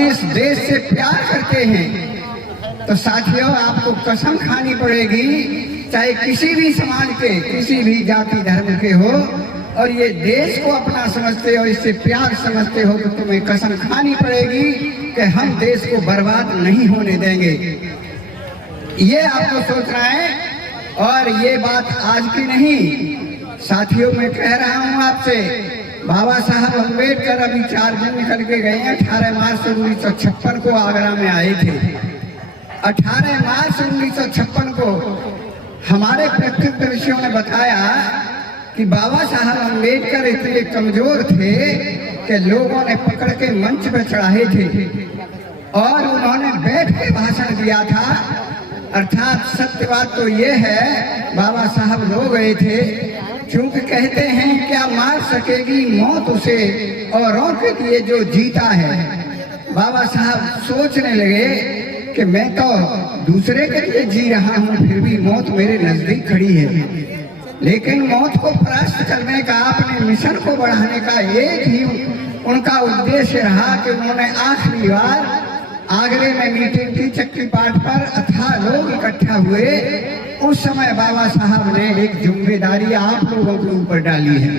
इस देश से प्यार करते हैं तो साथियों आपको कसम खानी पड़ेगी, चाहे किसी भी समाज के, किसी भी जाति धर्म के हो, और ये देश को अपना समझते हो, इससे प्यार समझते हो, तो तुम्हें कसम खानी पड़ेगी कि हम देश को बर्बाद नहीं होने देंगे। ये आपको सोचना है। और ये बात आज की नहीं साथियों, मैं कह रहा हूँ आपसे, बाबा साहब अम्बेडकर अभी 4 दिन निकल के गए हैं। 18 मार्च 1956 को आगरा में आए थे। 18 मार्च 1956 को हमारे प्रत्यक्षदर्शियों ने बताया कि बाबा साहब अम्बेडकर इतने कमजोर थे कि लोगों ने पकड़ के मंच पर चढ़ाए थे और उन्होंने बैठ के भाषण दिया था। अर्थात सत्य बात तो ये है, बाबा साहब रो गए थे, क्योंकि कहते हैं क्या मार सकेगी मौत उसे औरों के लिए जो जीता है। बाबा साहब सोचने लगे कि मैं तो दूसरे के लिए जी रहा हूँ, फिर भी मौत मेरे नजदीक खड़ी है। लेकिन मौत को परास्त करने का, अपने मिशन को बढ़ाने का एक ही उनका उद्देश्य रहा कि उन्होंने आखिरी बार आगरे में मीटिंग की चक्की पाठ पर, अथाह लोग इकट्ठा हुए। उस समय बाबा साहब ने एक जिम्मेदारी आप लोगों के ऊपर डाली है।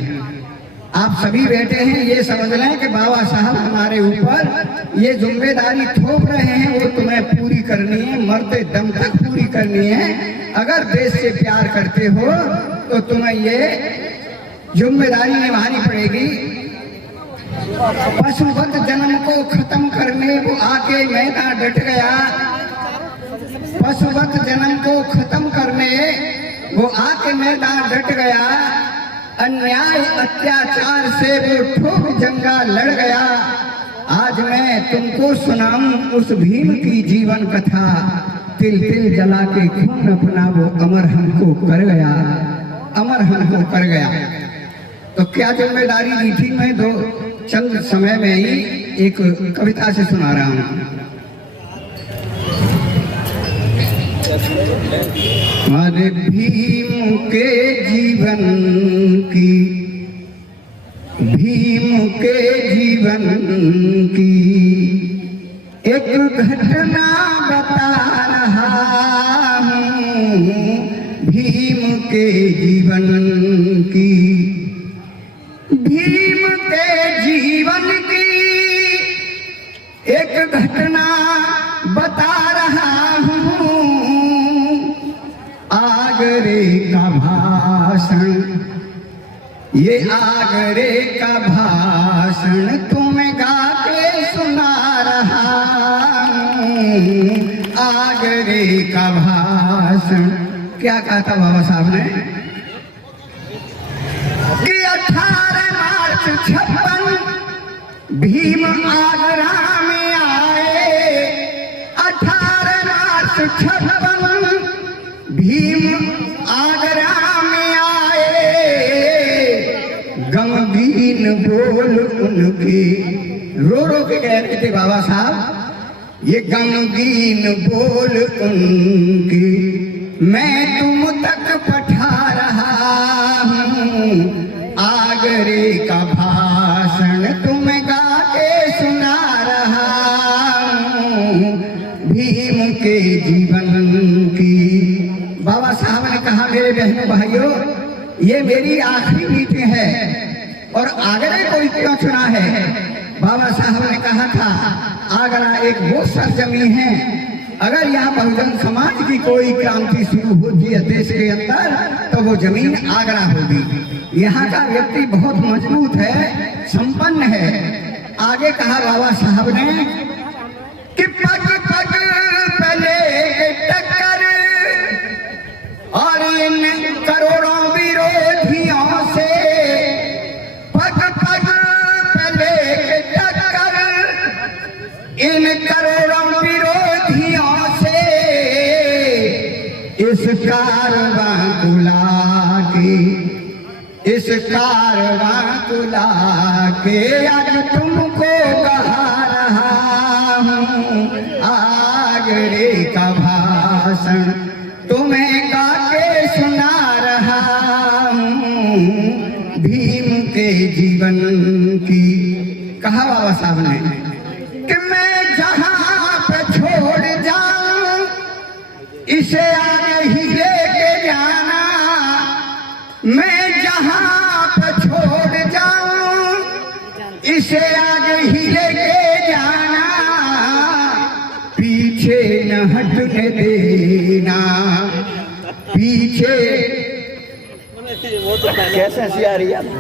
आप सभी बैठे हैं, ये समझ लें कि बाबा साहब हमारे ऊपर ये जिम्मेदारी थोप रहे हैं, वो तुम्हें पूरी करनी है, मरते दम तक पूरी करनी है। अगर देश से प्यार करते हो तो तुम्हें ये जिम्मेदारी निभानी पड़ेगी। पशुवत जन्म को खत्म करने वो आके मैदान डट गया। पशुवत जन्म को खत्म करने वो आके मैदान डट गया। अन्याय अत्याचार से वो ठोक जंगा लड़ गया। आज मैं तुमको सुनाऊं उस भीम की जीवन कथा, तिल तिल जला के खून अपना वो अमर हमको कर गया, अमर हमको कर गया। तो क्या जिम्मेदारी दी थी, मैं दो चंद समय में ही एक कविता से सुना रहा हूँ। हमारे भीम के जीवन की, भीम के जीवन की एक घटना बता रहा हूँ। भीम के जीवन की, भीम के जीवन की एक घटना बता रहा हूँ। आगरे का भाषण, ये आगरे का भाषण तुम्हें गा के सुना रहा हूँ। आगरे का भाषण, क्या कहा था बाबा साहब ने कि 18 मार्च 56 भीम आगरा में आए। 18 मार्च 56 भीम आगरा में आए। गमगीन बोल उनके, रो रो के कह रहे थे बाबा साहब, ये गमगीन बोल उनकी मैं तुम तक पठा रहा हूँ। आगरे का भाषण तुम्हें गा के सुना रहा हूँ। भीम के जीवन की। बाबा साहब ने कहा मेरे बहनों भाइयों, ये मेरी आखिरी मीटिंग है और आगरे कोई क्यों चुना है। बाबा साहब ने कहा था आगरा एक वो सरजमी है, अगर यहाँ बहुजन समाज की कोई क्रांति शुरू होती है देश के अंदर तो वो जमीन आगरा होगी। यहाँ का व्यक्ति बहुत मजबूत है, संपन्न है। आगे कहा बाबा साहब ने कि पग पग पले टक्कर और इन करोड़ों विरोधियों से, पग पग पले टक्कर इन करोड़ों विरोधियों से। इस कारवां को लाके, इस कारवां को लाके आज तुमको कहा रहा हूँ। आगरे का भाषण तुम्हें गा के सुना रहा हूँ। भीम के जीवन की। कहा बाबा साहब ने कि मैं हटने देना, पीछे कैसे हंसी आ रही है आपको?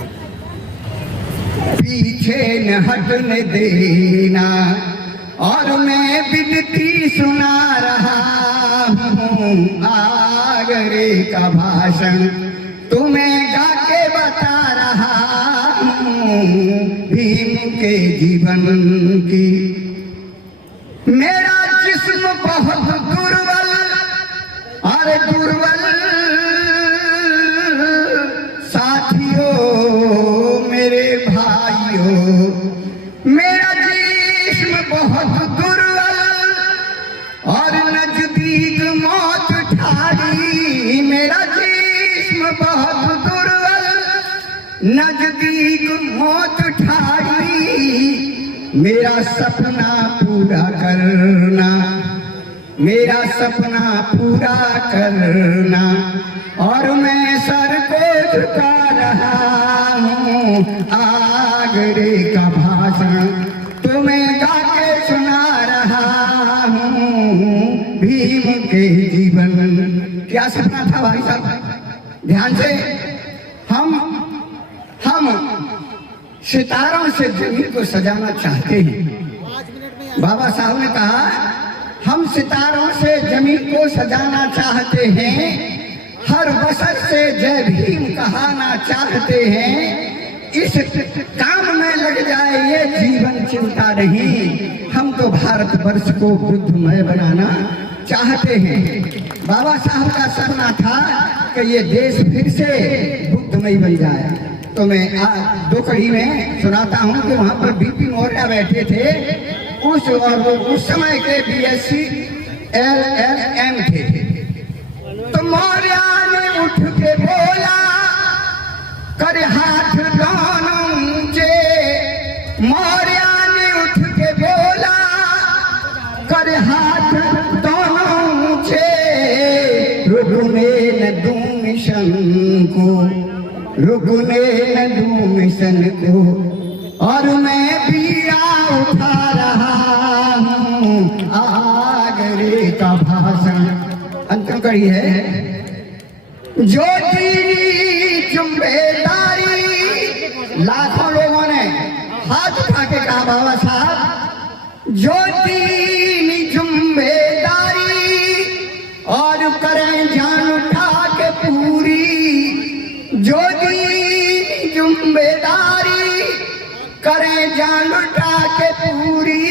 पीछे न हटने देना, और मैं विनती सुना रहा हूँ आगरे का भाषण, तुम्हें गा के बता रहा हूँ भीम के जीवन की। मेरा जिस्म बहुत दुर्बल, अरे दुर्बल साथियों मेरे भाइयों, मेरा जिस्म बहुत दुर्बल और नजदीक मौत ठाड़ी, मेरा जिस्म बहुत दुर्बल नजदीक मौत ठाड़ी, मेरा सपना पूरा करना, मेरा सपना पूरा करना, और मैं सर को झुका रहा हूँ आगरे का भाषण, तुम्हें गा के सुना रहा हूँ भीम के जीवन। क्या सपना था भाई साहब? ध्यान से, हम सितारों से जमीन को सजाना चाहते हैं। बाबा साहब ने कहा हम सितारों से जमीन को सजाना चाहते हैं, हर बसर से जय भीम कहना चाहते हैं, इस काम में लग जाए ये जीवन चिंता नहीं, हम तो भारत वर्ष को बुद्धमय बनाना चाहते हैं। बाबा साहब का सपना था कि ये देश फिर से बुद्धमय बन जाए। तो मैं आज दो कड़ी में सुनाता हूँ कि वहाँ पर बीपी मौर्य बैठे थे, उस समय के बीएससी LLM थे। तो मौर्य ने उठ के बोला, कर हाथ दोनों ऊंचे, मौर्य ने उठ के बोला, कर हाथ दोनों ऊंचे, रुकने न दूं मिशन को, रुकने न दूं मिशन को, और मैं पीड़ा उठा रहा हूँ आगरे का भाषण। अंतिम कड़ी है, जो दीनी जिम्मेदारी, लाखों लोगों ने हाथ उठा के कहा बाबा साहब, जो दीनी जिम्मेदारी और करें जान उठा के पूरी, जो दीनी जिम्मेदारी करें जान उठा के पूरी,